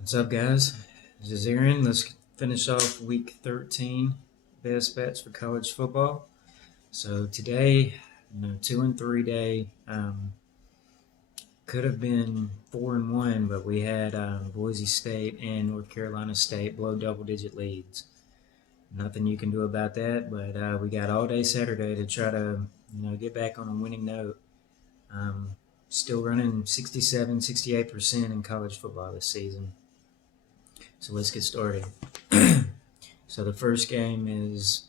What's up, guys? This is Aaron. Let's finish off week 13 best bets for college football. So today, 2 and 3 day. Could have been 4-1, but we had Boise State and North Carolina State blow double-digit leads. Nothing you can do about that, but we got all day Saturday to try to get back on a winning note. Um, Still running 67, 68% in college football this season. So let's get started. So the first game is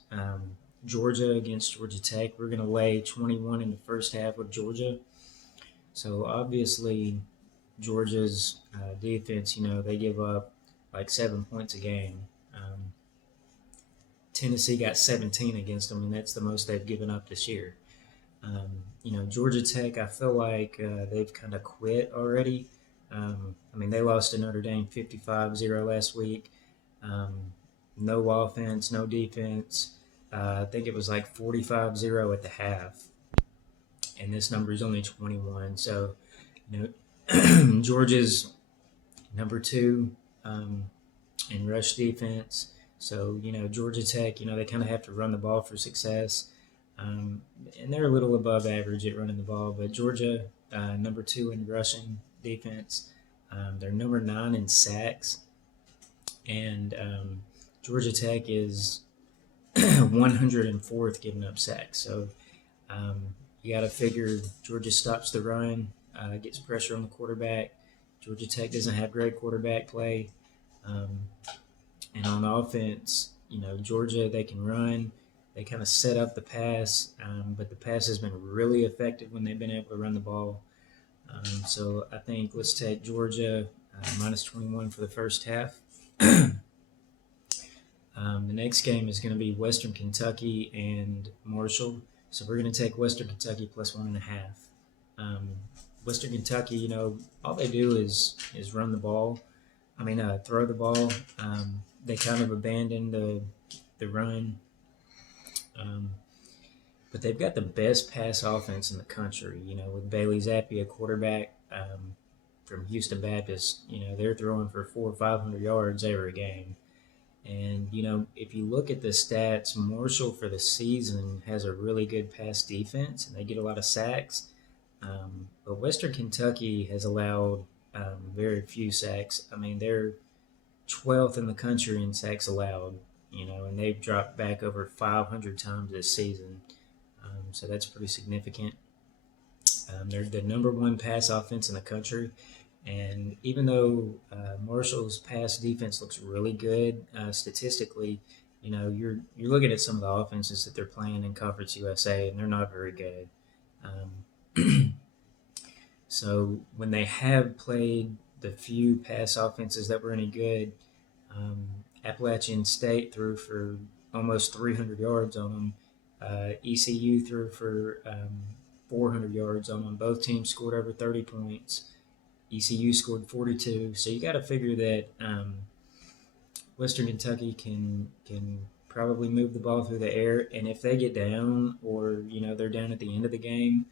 Georgia against Georgia Tech. We're going to lay 21 in the first half with Georgia. So obviously, Georgia's defense, they give up like 7 points a game. Tennessee got 17 against them, and that's the most they've given up this year. Georgia Tech, I feel like they've kind of quit already. They lost to Notre Dame 55-0 last week. No offense, no defense. I think it was like 45-0 at the half. And this number is only 21. So, Georgia's number two in rush defense. So, Georgia Tech, they kind of have to run the ball for success. And they're a little above average at running the ball. But Georgia, number two in rushing defense. They're number 9 in sacks. And Georgia Tech is 104th giving up sacks. So you got to figure Georgia stops the run, gets pressure on the quarterback. Georgia Tech doesn't have great quarterback play. And on offense, Georgia, they can run. They kind of set up the pass, but the pass has been really effective when they've been able to run the ball. So I think let's take Georgia minus 21 for the first half. The next game is going to be Western Kentucky and Marshall. So we're going to take Western Kentucky plus 1.5. Western Kentucky, all they do is run the ball. Throw the ball. They kind of abandon the run. But they've got the best pass offense in the country, with Bailey Zappi, a quarterback from Houston Baptist. They're throwing for 400 or 500 yards every game. And, if you look at the stats, Marshall for the season has a really good pass defense, and they get a lot of sacks. But Western Kentucky has allowed very few sacks. They're 12th in the country in sacks allowed, and they've dropped back over 500 times this season. So that's pretty significant. They're the number 1 pass offense in the country. And even though Marshall's pass defense looks really good statistically, you're looking at some of the offenses that they're playing in Conference USA, and they're not very good. So when they have played the few pass offenses that were any good, Appalachian State threw for almost 300 yards on them. ECU threw for 400 yards on them. Both teams scored over 30 points. ECU scored 42. So you got to figure that Western Kentucky can probably move the ball through the air, and if they get down, or they're down at the end of the game,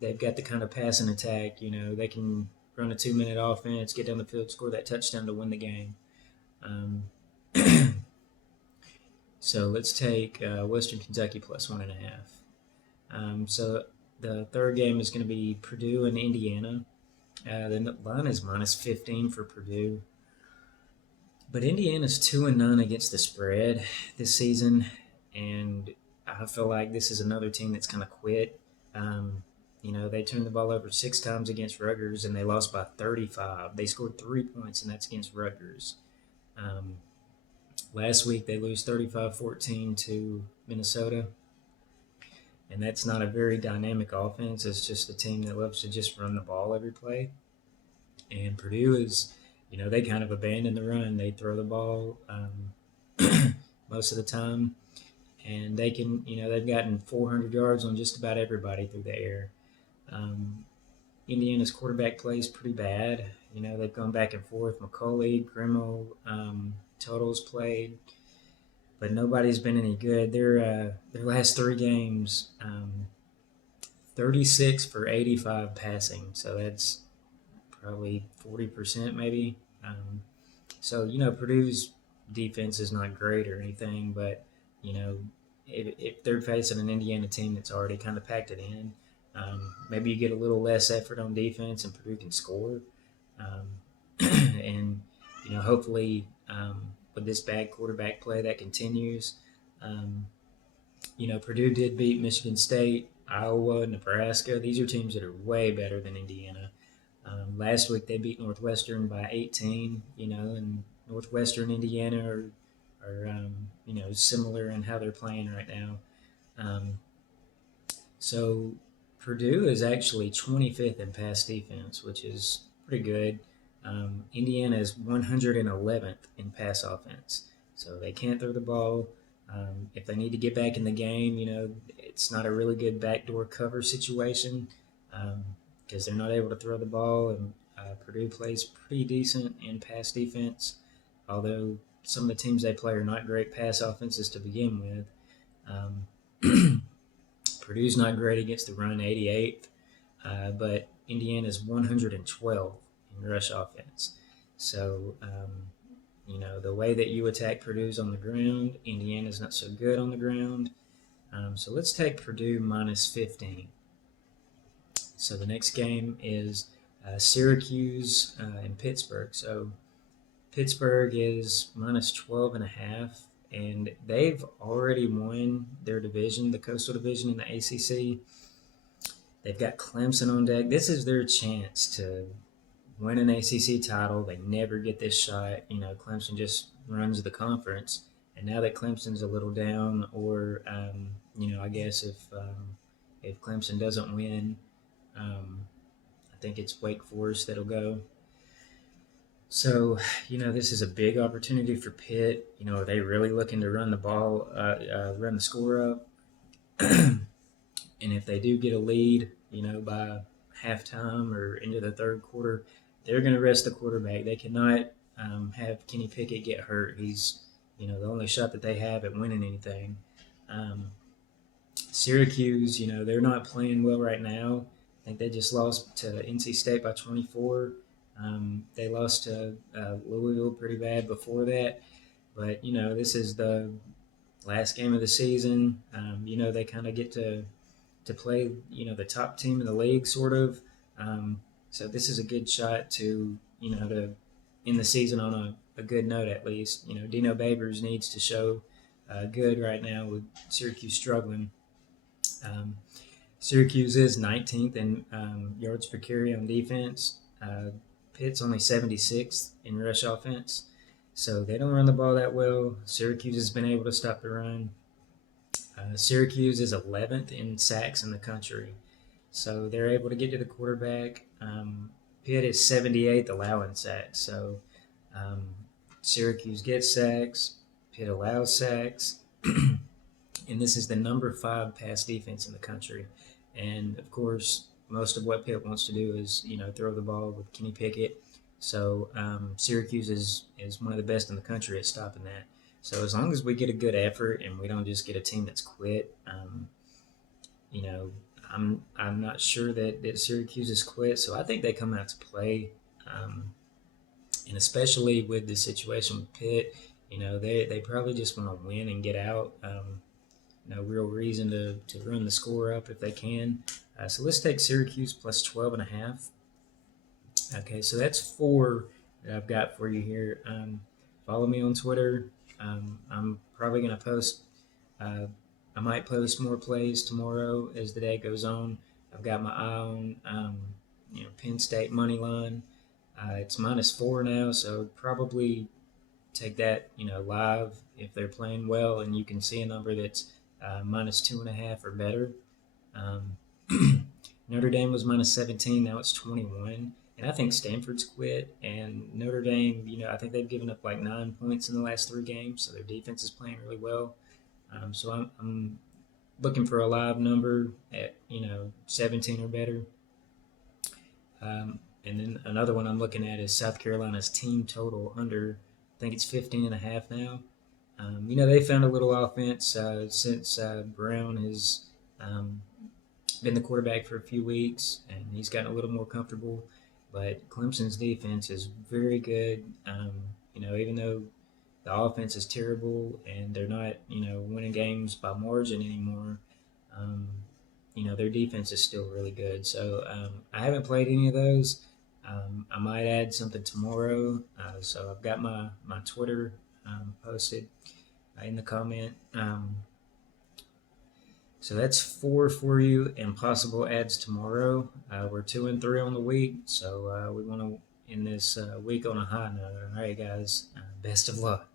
they've got the kind of passing attack. They can run a 2-minute offense, get down the field, score that touchdown to win the game. So let's take Western Kentucky plus 1.5. So the third game is going to be Purdue and Indiana. The line is minus 15 for Purdue. But Indiana's 2-9 against the spread this season, and I feel like this is another team that's kind of quit. They turned the ball over 6 times against Rutgers, and they lost by 35. They scored 3 points, and that's against Rutgers. Last week, they lose 35-14 to Minnesota, and that's not a very dynamic offense. It's just a team that loves to just run the ball every play. And Purdue is, they kind of abandon the run. They throw the ball most of the time, and they can, they've gotten 400 yards on just about everybody through the air. Indiana's quarterback play is pretty bad. They've gone back and forth. McCauley, Grimmel, totals played, but nobody's been any good. Their last 3 games, 36 for 85 passing, so that's probably 40% maybe. So, Purdue's defense is not great or anything, but, you know, if they're facing an Indiana team that's already kind of packed it in, maybe you get a little less effort on defense and Purdue can score. Um, and, hopefully with this bad quarterback play that continues, um, Purdue did beat Michigan State, Iowa, Nebraska. These are teams that are way better than Indiana. Last week they beat Northwestern by 18, and Northwestern, Indiana are similar in how they're playing right now. Um, so Purdue is actually 25th in pass defense, which is pretty good. Indiana is 111th in pass offense, so they can't throw the ball. If they need to get back in the game, it's not a really good backdoor cover situation because they're not able to throw the ball, and Purdue plays pretty decent in pass defense, although some of the teams they play are not great pass offenses to begin with. Purdue's not great against the run, 88th, but Indiana's 112th in rush offense. So, the way that you attack Purdue's on the ground, Indiana's not so good on the ground. So let's take Purdue minus 15. So the next game is Syracuse and Pittsburgh. So Pittsburgh is minus 12 and a half, and they've already won their division, the Coastal Division in the ACC. They've got Clemson on deck. This is their chance to win an ACC title. They never get this shot. Clemson just runs the conference, and now that Clemson's a little down, or I guess if Clemson doesn't win, I think it's Wake Forest that'll go. So, this is a big opportunity for Pitt. Are they really looking to run the ball, run the score up? And if they do get a lead, by halftime or into the third quarter, they're going to rest the quarterback. They cannot have Kenny Pickett get hurt. He's, the only shot that they have at winning anything. Syracuse, they're not playing well right now. I think they just lost to NC State by 24. They lost to Louisville pretty bad before that. But, this is the last game of the season. They kind of get to play, the top team in the league, sort of. So this is a good shot to end the season on a good note, at least. Dino Babers needs to show good right now with Syracuse struggling. Syracuse is 19th in yards per carry on defense. Pitt's only 76th in rush offense. So they don't run the ball that well. Syracuse has been able to stop the run. Syracuse is 11th in sacks in the country. So they're able to get to the quarterback. Pitt is 78th allowing sacks. So Syracuse gets sacks. Pitt allows sacks. And this is the number 5 pass defense in the country. And, of course, most of what Pitt wants to do is, throw the ball with Kenny Pickett. So Syracuse is one of the best in the country at stopping that. So as long as we get a good effort and we don't just get a team that's quit, I'm not sure that Syracuse has quit. So I think they come out to play, and especially with the situation with Pitt, they probably just want to win and get out. No real reason to run the score up if they can. So let's take Syracuse plus 12 and a half. Okay, so that's 4 that I've got for you here. Follow me on Twitter. I'm probably going to post, I might post more plays tomorrow as the day goes on. I've got my eye on, Penn State money line. It's -4 now, so probably take that, live if they're playing well, and you can see a number that's -2.5 or better. Notre Dame was -17, now it's 21. And I think Stanford's quit, and Notre Dame, I think they've given up like 9 points in the last 3 games, so their defense is playing really well. So I'm looking for a live number at, 17 or better. And then another one I'm looking at is South Carolina's team total under, I think it's 15.5 now. They found a little offense since Brown has been the quarterback for a few weeks, and he's gotten a little more comfortable. But Clemson's defense is very good. Even though the offense is terrible and they're not, winning games by margin anymore, um, their defense is still really good. So I haven't played any of those. I might add something tomorrow. So I've got my Twitter posted in the comment. So that's four for you, and possible ads tomorrow. We're 2-3 on the week, so we want to end this week on a high note. All right, guys, best of luck.